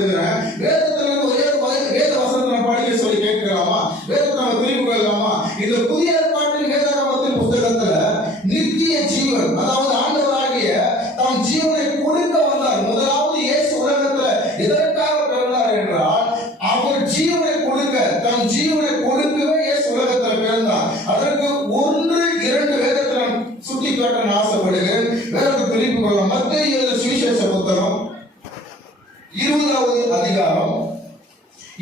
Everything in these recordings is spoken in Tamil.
ஆசைப்படுகிறேன். வேதத்துல ஒரே வேத வசனத்தை நம்ம படிக்க சொல்லி கேட்கலாமா? வேதத்தை நம்ம திருப்பி கொள்ளலாமா? இந்த புதிய ஏற்பாட்டின் வேதாகமத்தின் புத்தகத்துல நித்திய ஜீவன், அதாவது ஆண்டவராகிய தாம் ஜீவனை கொடுக்க வந்தார். முதலாவது இயேசு உலகத்துல எதற்காக பிறந்தார் என்றால், அவர் ஜீவனை கொடுக்க, தம் ஜீவனை கொடுக்கவே இயேசு உலகத்துல பிறந்தார். அதற்கு 1-2 வேதத்தை நான் சுட்டி காட்ட ஆசைப்படுகிறேன். வேதத்தை திருப்பி கொள்ளலாம். மத்தேயு சுவிசேஷ புத்தகம் 20வது அதிகாரம்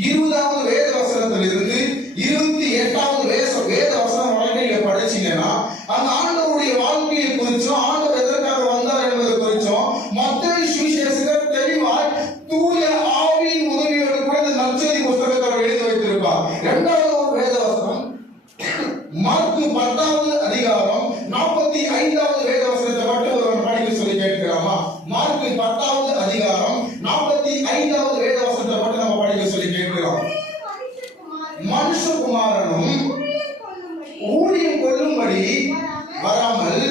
20வது வேத வசனத்திலிருந்து 28வது வேத வசனம் வரைக்கும் நீங்க படிச்சீங்கன்னா, அந்த ஆண்டவருடைய வாழ்க்கையை குறிச்சும் ஆண்டவர் எதற்காக வந்தார் என்பதை குறிச்சும் மத்தேயு சுவிசேஷகர் தெளிவாய் தூய ஆவியின் உதவியோடு கூட இந்த நற்செய்தி புத்தகத்தை எழுதி வைத்திருப்பார். 2வது வேத வசனம் மார்க்கு 10வது அதிகாரம் 45வது வேத வசனத்தை மட்டும் ஒருவன் படிக்க சொல்லி கேட்கிறாமா? மார்க்கு 10வது அதிகாரம் 45வது வேத வசனத்தை மட்டும் நம்ம படிக்க சொல்லி கேட்கிறோம். மனுஷகுமாரனும் ஊழியம் கொள்ளும்படி வராமல்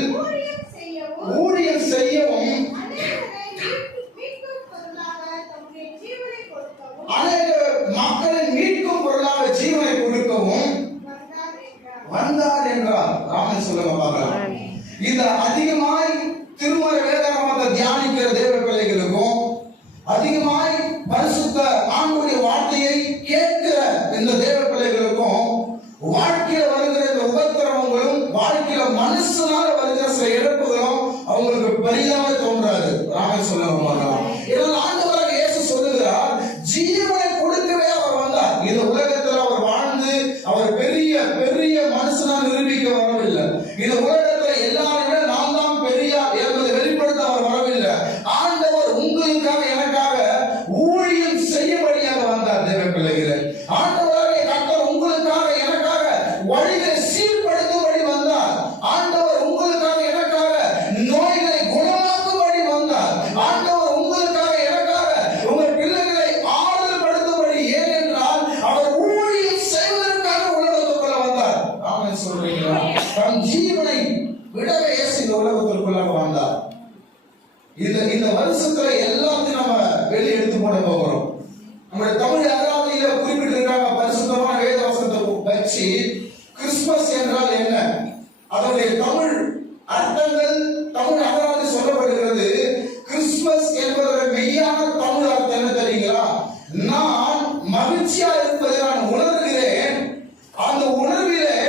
ஊழியம் செய்யவும் அநேக மக்களின் மீட்கும் பொருளாக ஜீவனை கொடுக்கவும் வந்தார் என்றார். ராமன் சொல்லுங்க பார்க்கலாம். இந்த அதிகமாய் திருமறை வேதாகமத்தை தியானிக்கிற தேவ பிள்ளைகளுக்கும், அதிகமாய் பரிசுத்த ஆண்டவருடைய வார்த்தையை கேட்கிற இந்த தேவ பிள்ளைகளுக்கும் வாழ்க்கையில வருகிற இந்த உபத்திரவங்களும், வாழ்க்கையில மனுஷனால வருகிற சில இழப்புகளும் அவங்களுக்கு பெரிதாக தோன்றாது. ராமன் சொல்லுங்க பார்க்கலாம். இதனால் ஆண்டவராக இயேசு சொல்லுகிறார், ஜீவனை கொடுக்கவே அவர் வந்தார். இந்த உலகத்தில் அவர் வாழ்ந்து அவர் பெரிய பெரிய மனுஷனா நிரூபிக்க வரவில்லை. இந்த உலகத்தில் எல்லாருமே நான் தான் பெரிய என்பதை வெளிப்படுத்த அவர் வரவில்லை. ஆண்டவர் உங்களுக்காக எனக்காக ஊழியம் செய்யும்படியாக வந்தார். தேவ பிள்ளைகளே, ஆண்டவராகிய கர்த்தர் உங்களுக்காக எனக்காக வழிகளை சீர்படுத்தும்படி வந்தார். ஆண்டவர் உங்களுக்காக எனக்காக நோய்களை குணமாக்கும்படி வந்தார். ஆண்டவர் உங்களுக்காக எனக்காக உங்கள் பிள்ளைகளை ஆறுதல் படுத்தும்படி, ஏனென்றால் அவர் ஊழியம் செய்வதற்காக உலகத்துக்குள்ள வந்தார். ஆமென் சொல்றீங்களா? தம் ஜீவனை விடவே இயேசு இந்த உலகத்திற்குள்ளாக வந்தார். இந்த வருஷத்துல எல்லாத்தையும் நம்ம வெளியே எடுத்து போட போகிறோம். நம்முடைய தமிழ் அகராதியில குறிப்பிட்டிருக்காங்க, பரிசுத்தமான வேத வசனத்தை வச்சு கிறிஸ்துமஸ் என்றால் என்ன, அதனுடைய தமிழ் அர்த்தங்கள் தமிழ் அகராதி சொல்லப்படுகிறது. கிறிஸ்துமஸ் என்பதற்கு மெய்யான தமிழ் அர்த்தம் என்ன தெரியுங்களா? நான் மகிழ்ச்சியா இருப்பதை நான் உணர்கிறேன், அந்த உணர்விலே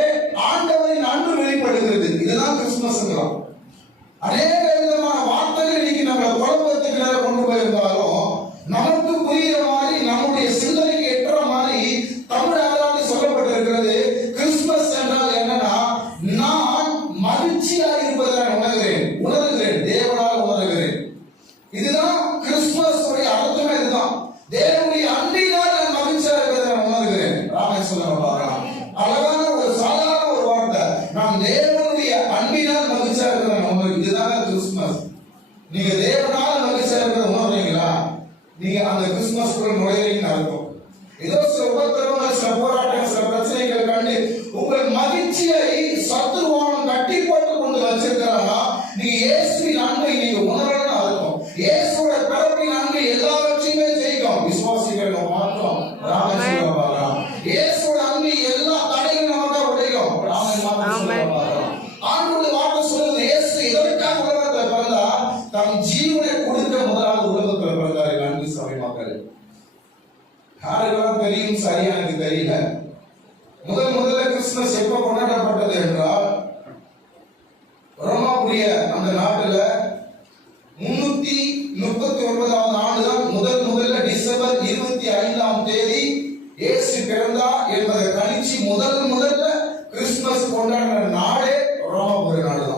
ஆண்டவரின் அன்பு வெளிப்படுகிறது. இதுதான் கிறிஸ்துமஸ்ங்கிறோம். அநேக விதமான வார்த்தைகள் இன்னைக்கு நம்ம குழப்பத்துக்கு நேரம் கொண்டு போயிருந்தாலும், நமக்கு புரிகிற மாதிரி, நம்முடைய சிந்தனைக்கு எட்டுற மாதிரி தமிழ் அகராதி சொல்லப்பட்டிருக்கிறது. கிறிஸ்துமஸ் என்றால் என்னன்னா, நான் மகிழ்ச்சியா இருப்பதை நான் உணர்கிறேன், தேவனால் உணர்கிறேன். இதுதான் கிறிஸ்துமஸ் உடைய அர்த்தமே. இதுதான் தேவனுடைய அன்பினால் நான் மகிழ்ச்சியா இருப்பதை நான் உணர்கிறேன். ராமன் சொல்லுங்க, அழகான ஒரு சாதாரண ஒரு வார்த்தை, நான் தேவனுடைய அன்பினால் மகிழ்ச்சியா இருக்கிறேன். இதுதான் கிறிஸ்துமஸ். நீங்க தேவனால் மகிழ்ச்சியா இருக்கிறத உணர்றீங்களா? நீங்க அந்த கிறிஸ்துமஸ் கூட நுழைறீங்கன்னு அர்த்தம். ஏதோ சில உபத்திரவங்கள், சில போராட்டங்கள், சில பிரச்சனைகள் கண்டு உங்கள் மகிழ்ச்சியை சத்துருவானம் கட்டி போட்டு கொண்டு வச்சிருக்கிறாங்கன்னா, நீங்க இயேசுவின் அன்பை நீங்க உணரணும்னு அர்த்தம். இயேசுவோட பிறப்பின் அன்பு எல்லாவற்றையுமே ஜெயிக்கும். விசுவாசிகள் மாற்றம். ராமன் சொல்ல பாக்கலாம். இயேசுவோட அன்பு எல்லா தடைகளும் நமக்கு உடையும். ராமன் மாற்றம். ஆண்டவருடைய வார்த்தை சொல்லுது, இயேசு இதற்காக உலகத்தில் பிறந்தார், தம் ஜீவனை கொடுக்க முதலாவது உலகத்தில் பிறந்தார். அன்பு சபை மக்கள், யாருக்கெல்லாம் தெரியும் சரியா எனக்கு தெரியல. முதல்ல கிறிஸ்துமஸ் எப்ப கொண்டாடப்பட்டது என்றால், ரோமாபுரிய அந்த நாட்டுல 339வது ஆண்டுதான் முதல்ல டிசம்பர் 25ஆம் தேதி இயேசு பிறந்தார் என்பதை கணிச்சு முதல்ல கிறிஸ்துமஸ் கொண்டாடின நாடே ரோமாபுரி நாடு தான்.